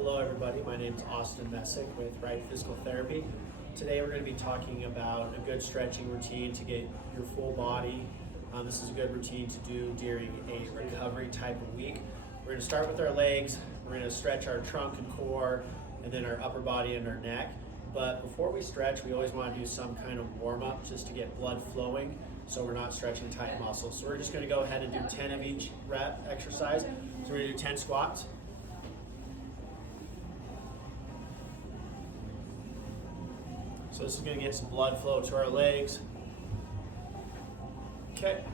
Hello everybody, my name is Austin Messick with Right Physical Therapy. Today we're going to be talking about a good stretching routine to get your full body. This is a good routine to do during a recovery type of week. We're going to start with our legs, we're going to stretch our trunk and core, and then our upper body and our neck. But before we stretch, we always want to do some kind of warm-up just to get blood flowing so we're not stretching tight muscles. So we're just going to go ahead and do 10 of each rep exercise. So we're going to do 10 squats. So this is going to get some blood flow to our legs. Okay,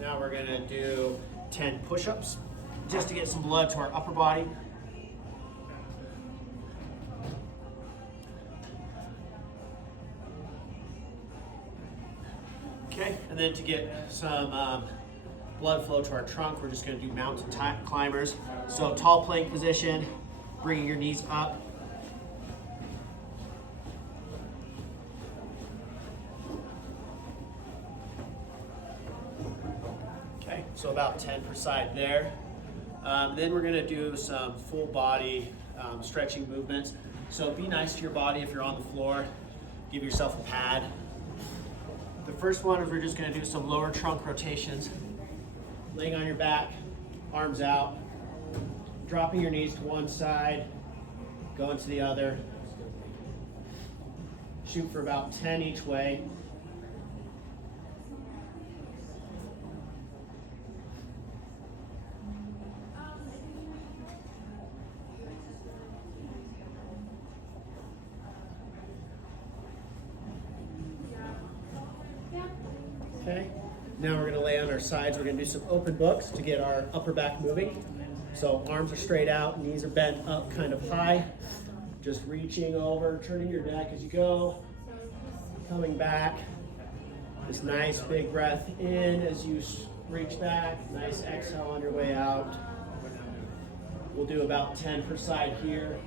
now we're going to do 10 push-ups just to get some blood to our upper body. Okay, and then to get some blood flow to our trunk, we're just going to do mountain climbers. So tall plank position, bringing your knees up. Okay, so about 10 per side there. Then we're going to do some full body stretching movements. So be nice to your body if you're on the floor. Give yourself a pad. The first one is we're just going to do some lower trunk rotations. Laying on your back, arms out, dropping your knees to one side, going to the other. Shoot for about 10 each way. Okay, now we're going to lay on our sides. We're going to do some open books to get our upper back moving. So arms are straight out, knees are bent up kind of high. Just reaching over, turning your neck as you go. Coming back. This nice big breath in as you reach back. Nice exhale on your way out. We'll do about 10 per side here.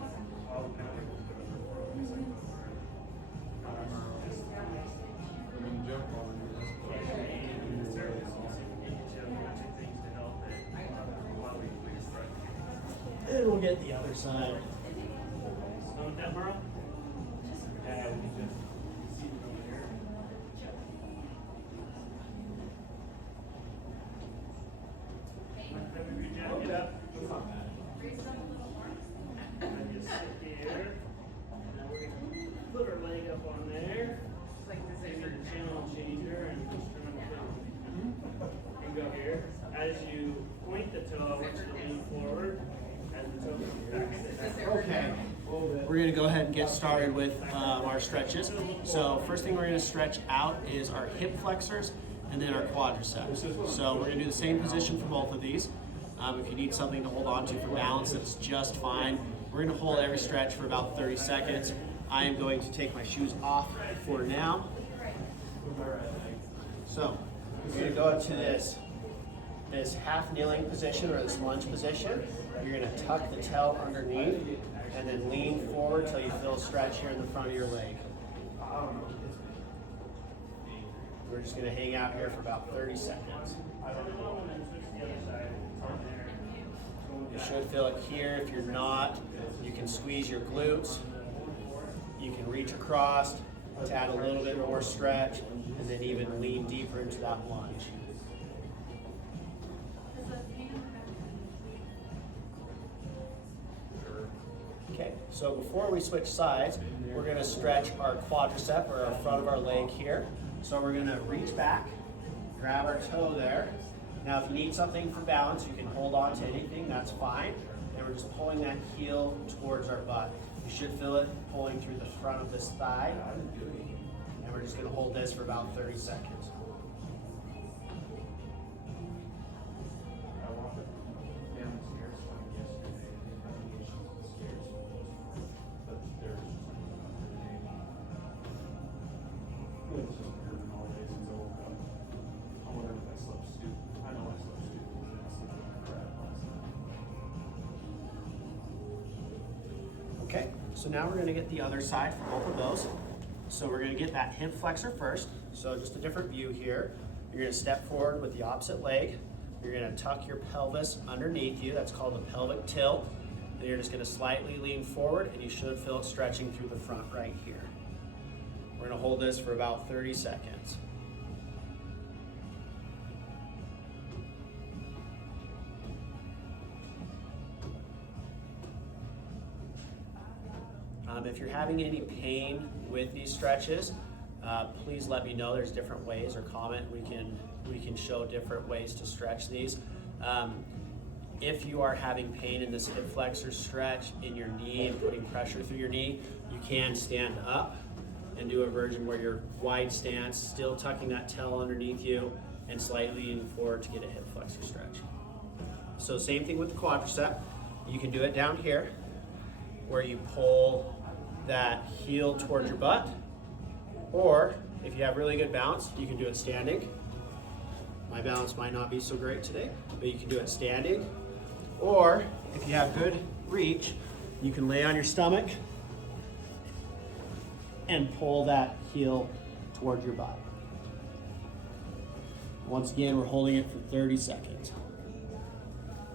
And we'll get the other side. With that, Merle? Put our leg up on there. Channel changer and go here. As you point the toe, I want you to lean forward. Okay, we're going to go ahead and get started with our stretches. So first thing we're going to stretch out is our hip flexors and then our quadriceps. So we're going to do the same position for both of these. If you need something to hold on to for balance, that's just fine. We're going to hold every stretch for about 30 seconds. I am going to take my shoes off for now. So we're going to go into this half kneeling position or this lunge position. You're going to tuck the tail underneath and then lean forward till you feel a stretch here in the front of your leg. We're just going to hang out here for about 30 seconds. You should feel it here. If you're not, you can squeeze your glutes. You can reach across to add a little bit more stretch and then even lean deeper into that lunge. Okay, so before we switch sides, we're going to stretch our quadricep or our front of our leg here. So we're going to reach back, grab our toe there. Now if you need something for balance, you can hold on to anything, that's fine. And we're just pulling that heel towards our butt. You should feel it pulling through the front of this thigh. And we're just going to hold this for about 30 seconds. Okay, so now we're going to get the other side for both of those. So we're going to get that hip flexor first. So just a different view here. You're going to step forward with the opposite leg. You're going to tuck your pelvis underneath you. That's called a pelvic tilt. Then you're just gonna slightly lean forward and you should feel it stretching through the front right here. We're gonna hold this for about 30 seconds. If you're having any pain with these stretches, please let me know. There's different ways, or comment. We can show different ways to stretch these. If you are having pain in this hip flexor stretch in your knee and putting pressure through your knee, you can stand up and do a version where you're wide stance, still tucking that tail underneath you and slightly leaning forward to get a hip flexor stretch. So same thing with the quadricep. You can do it down here where you pull that heel towards your butt, or if you have really good balance, you can do it standing. My balance might not be so great today, but you can do it standing. Or if you have good reach, you can lay on your stomach and pull that heel towards your butt. Once again, we're holding it for 30 seconds.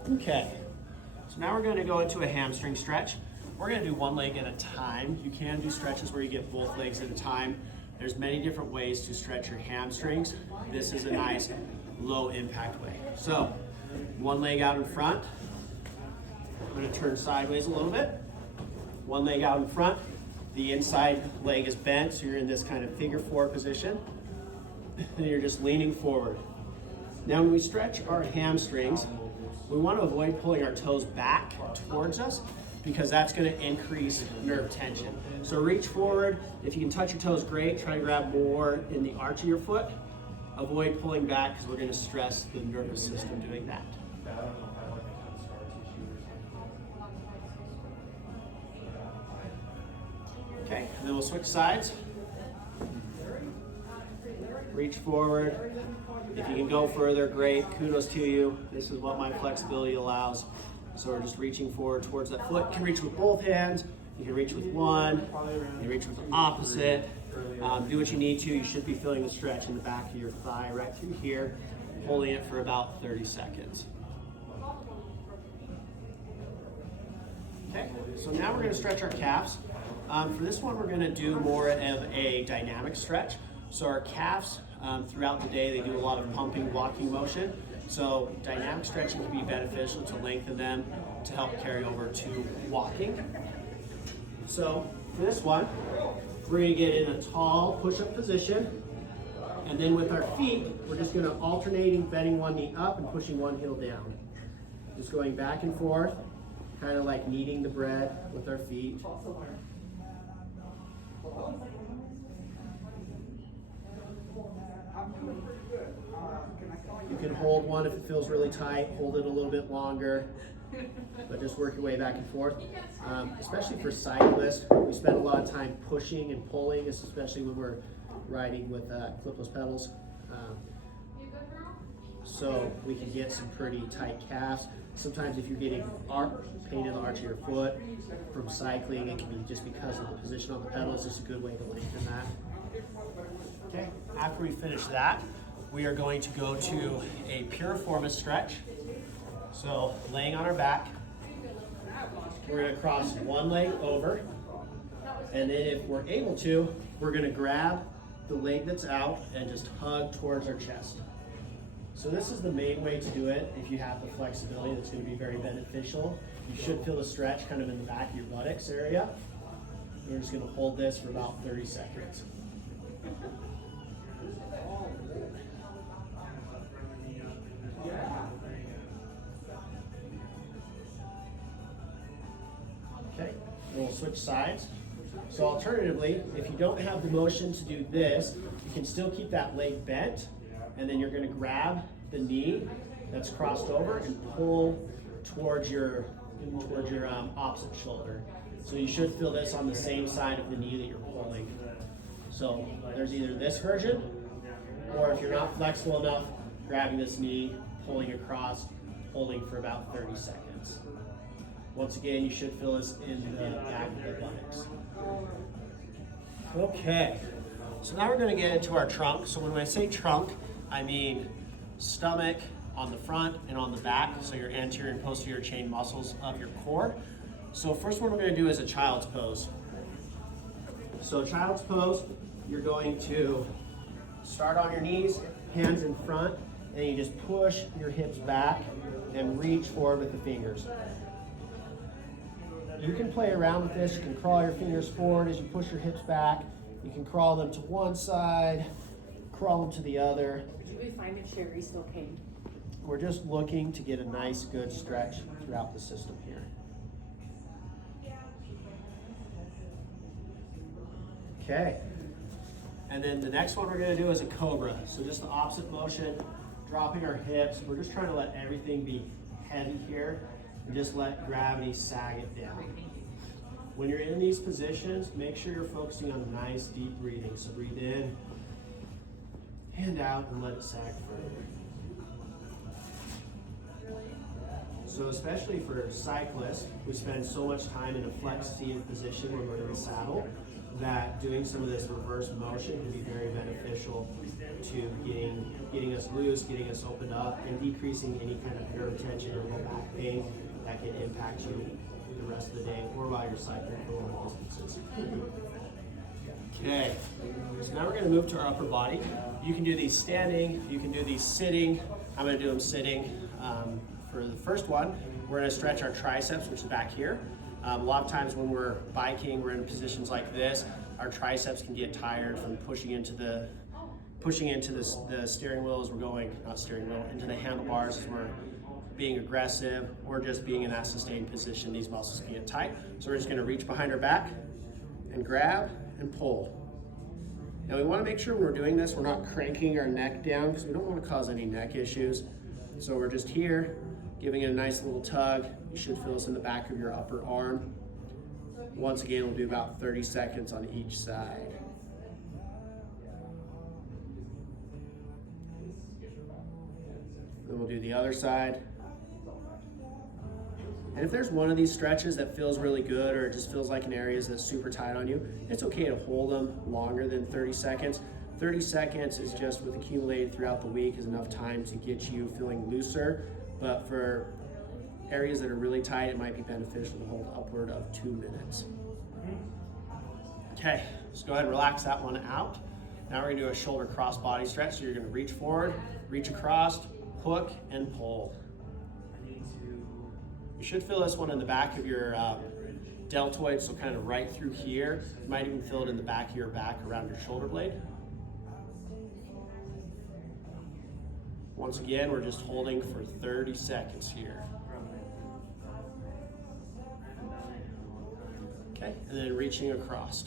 Okay, so now we're going to go into a hamstring stretch. We're going to do one leg at a time. You can do stretches where you get both legs at a time. There's many different ways to stretch your hamstrings. This is a nice low impact way. So one leg out in front. I'm going to turn sideways a little bit. One leg out in front. The inside leg is bent, so you're in this kind of figure four position. And you're just leaning forward. Now when we stretch our hamstrings, we want to avoid pulling our toes back towards us, because that's going to increase nerve tension. So reach forward. If you can touch your toes, great. Try to grab more in the arch of your foot. Avoid pulling back because we're going to stress the nervous system doing that. Okay, and then we'll switch sides. Reach forward. If you can go further, great. Kudos to you. This is what my flexibility allows. So we're just reaching forward towards that foot. You can reach with both hands. You can reach with one. You can reach with the opposite. Do what you need to. You should be feeling the stretch in the back of your thigh right through here, holding it for about 30 seconds. Okay, so now we're going to stretch our calves. For this one, we're going to do more of a dynamic stretch. So our calves, throughout the day, they do a lot of pumping, walking motion. So dynamic stretching can be beneficial to lengthen them to help carry over to walking. So for this one, we're going to get in a tall push-up position. And then with our feet, we're just going to alternating bending one knee up and pushing one heel down. Just going back and forth, kind of like kneading the bread with our feet. You can hold one if it feels really tight, hold it a little bit longer, but just work your way back and forth. Especially for cyclists, we spend a lot of time pushing and pulling, especially when we're riding with clipless pedals. So we can get some pretty tight calves. Sometimes if you're getting pain in the arch of your foot from cycling, it can be just because of the position on the pedals. It's a good way to lengthen that. Okay, after we finish that, we are going to go to a piriformis stretch. So laying on our back, we're going to cross one leg over, and then if we're able to, we're going to grab the leg that's out and just hug towards our chest. So this is the main way to do it. If you have the flexibility, that's going to be very beneficial. You should feel the stretch kind of in the back of your buttocks area. We're just going to hold this for about 30 seconds. Okay, and we'll switch sides. So alternatively, if you don't have the motion to do this, you can still keep that leg bent, and then you're going to grab the knee that's crossed over and pull towards your opposite shoulder. So you should feel this on the same side of the knee that you're pulling. So there's either this version, or if you're not flexible enough, grabbing this knee, pulling across, holding for about 30 seconds. Once again, you should feel this in the back of the buttocks. Okay, so now we're going to get into our trunk. So when I say trunk, I mean stomach on the front and on the back, so your anterior and posterior chain muscles of your core. So first one we're going to do is a child's pose. So child's pose, you're going to start on your knees, hands in front, and you just push your hips back and reach forward with the fingers. You can play around with this. You can crawl your fingers forward as you push your hips back. You can crawl them to one side, crawl them to the other. Did we find if Sherry still came? We're just looking to get a nice, good stretch throughout the system here. Okay. And then the next one we're going to do is a cobra. So just the opposite motion, dropping our hips. We're just trying to let everything be heavy here and just let gravity sag it down. When you're in these positions, make sure you're focusing on nice, deep breathing. So breathe in, hand out, and let it sag further. So especially for cyclists, we spend so much time in a flex seated position when we're in the saddle, that doing some of this reverse motion can be very beneficial to getting us loose, getting us opened up, and decreasing any kind of nerve tension or low back pain that can impact you the rest of the day or while you're cycling for long distances. Okay, so now we're going to move to our upper body. You can do these standing, you can do these sitting. I'm going to do them sitting. For the first one, we're going to stretch our triceps, which is back here. A lot of times when we're biking, we're in positions like this. Our triceps can get tired from pushing into the steering wheel as we're going, not steering wheel, into the handlebars as we're being aggressive, or just being in that sustained position. These muscles can get tight. So we're just going to reach behind our back and grab and pull. Now we want to make sure when we're doing this, we're not cranking our neck down because we don't want to cause any neck issues. So we're just here, giving it a nice little tug. You should feel this in the back of your upper arm. Once again, we'll do about 30 seconds on each side. Then we'll do the other side. And if there's one of these stretches that feels really good, or it just feels like an area that's super tight on you, it's okay to hold them longer than 30 seconds. 30 seconds is just, with accumulated throughout the week, is enough time to get you feeling looser. But for areas that are really tight, it might be beneficial to hold upward of 2 minutes. Okay, so go ahead and relax that one out. Now we're gonna do a shoulder cross body stretch. So you're gonna reach forward, reach across, hook, and pull. You should feel this one in the back of your deltoid, so kind of right through here. You might even feel it in the back of your back around your shoulder blade. Once again, we're just holding for 30 seconds here. Okay, and then reaching across.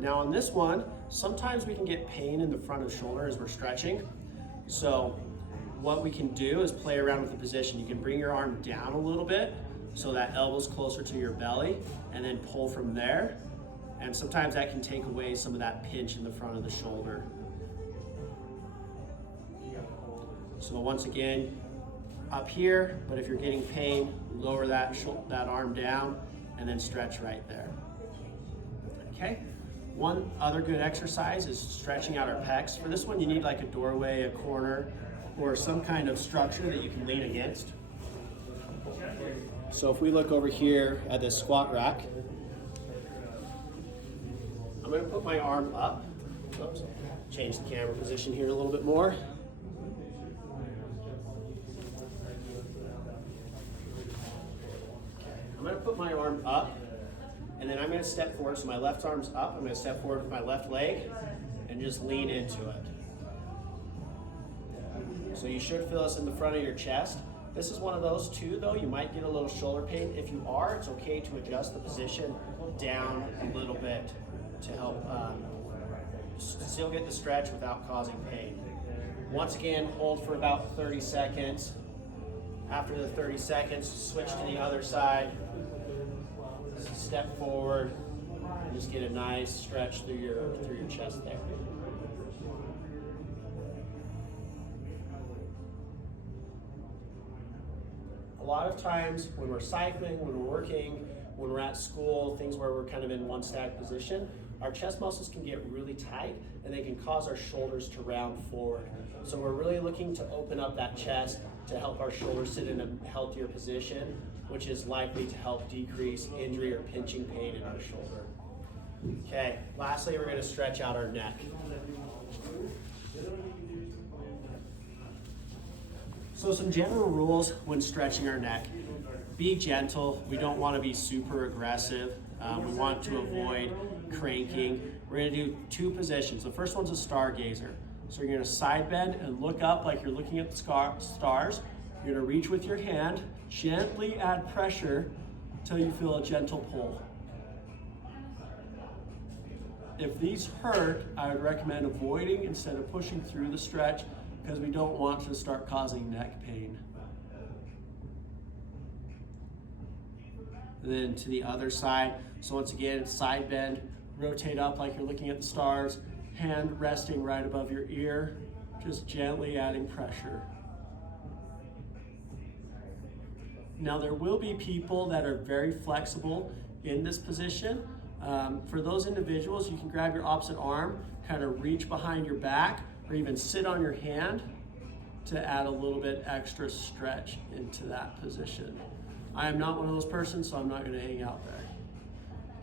Now on this one, sometimes we can get pain in the front of the shoulder as we're stretching. So what we can do is play around with the position. You can bring your arm down a little bit so that elbow's closer to your belly, and then pull from there. And sometimes that can take away some of that pinch in the front of the shoulder. So once again, up here, but if you're getting pain, lower that arm down and then stretch right there. Okay, one other good exercise is stretching out our pecs. For this one, you need like a doorway, a corner, or some kind of structure that you can lean against. So if we look over here at this squat rack, I'm going to put my arm up. Oops, change the camera position here a little bit more. I'm going to put my arm up, and then I'm going to step forward. So my left arm's up. I'm going to step forward with my left leg and just lean into it. So you should feel this in the front of your chest. This is one of those too, though. You might get a little shoulder pain. If you are, it's okay to adjust the position down a little bit to help still get the stretch without causing pain. Once again, hold for about 30 seconds. After the 30 seconds, switch to the other side. Step forward and just get a nice stretch through your chest there. A lot of times when we're cycling, when we're working, when we're at school, things where we're kind of in one static position, our chest muscles can get really tight and they can cause our shoulders to round forward. So we're really looking to open up that chest to help our shoulder sit in a healthier position, which is likely to help decrease injury or pinching pain in our shoulder. Okay, lastly, we're going to stretch out our neck. So some general rules when stretching our neck. Be gentle. We don't want to be super aggressive. We want to avoid cranking. We're going to do two positions. The first one's a stargazer. So you're going to side bend and look up like you're looking at the stars. You're going to reach with your hand, gently add pressure until you feel a gentle pull. If these hurt, I would recommend avoiding instead of pushing through the stretch because we don't want to start causing neck pain. And then to the other side. So once again, side bend, rotate up like you're looking at the stars, hand resting right above your ear, just gently adding pressure. Now there will be people that are very flexible in this position. For those individuals, you can grab your opposite arm, kind of reach behind your back, or even sit on your hand to add a little bit extra stretch into that position. I am not one of those persons, so I'm not going to hang out there.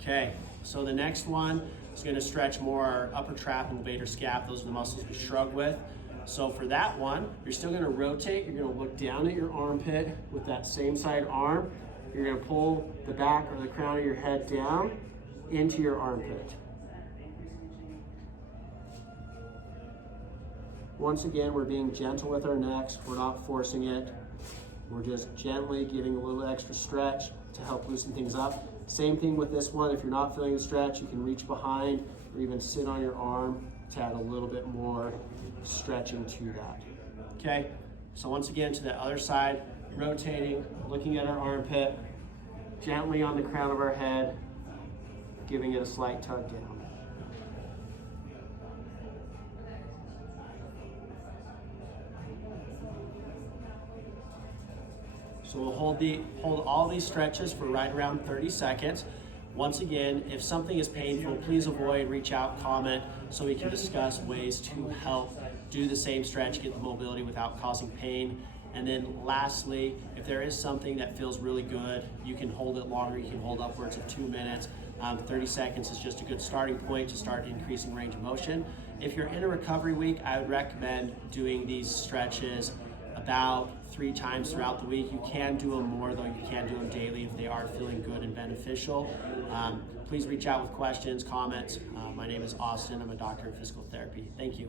Okay, so the next one is going to stretch more our upper trap and levator scap. Those are the muscles we shrug with. So for that one, you're still going to rotate. You're going to look down at your armpit with that same side arm. You're going to pull the back or the crown of your head down into your armpit. Once again, we're being gentle with our necks. We're not forcing it. We're just gently giving a little extra stretch to help loosen things up. Same thing with this one. If you're not feeling the stretch, you can reach behind or even sit on your arm to add a little bit more stretching to that. Okay, so once again to the other side, rotating, looking at our armpit, gently on the crown of our head, giving it a slight tug down. So we'll hold all these stretches for right around 30 seconds. Once again, if something is painful, please avoid, reach out, comment, so we can discuss ways to help do the same stretch, get the mobility without causing pain. And then lastly, if there is something that feels really good, you can hold it longer. You can hold upwards of 2 minutes. 30 seconds is just a good starting point to start increasing range of motion. If you're in a recovery week, I would recommend doing these stretches about 3 times throughout the week. You can do them more, though. You can do them daily if they are feeling good and beneficial. Please reach out with questions, comments. My name is Austin. I'm a doctor of physical therapy. Thank you.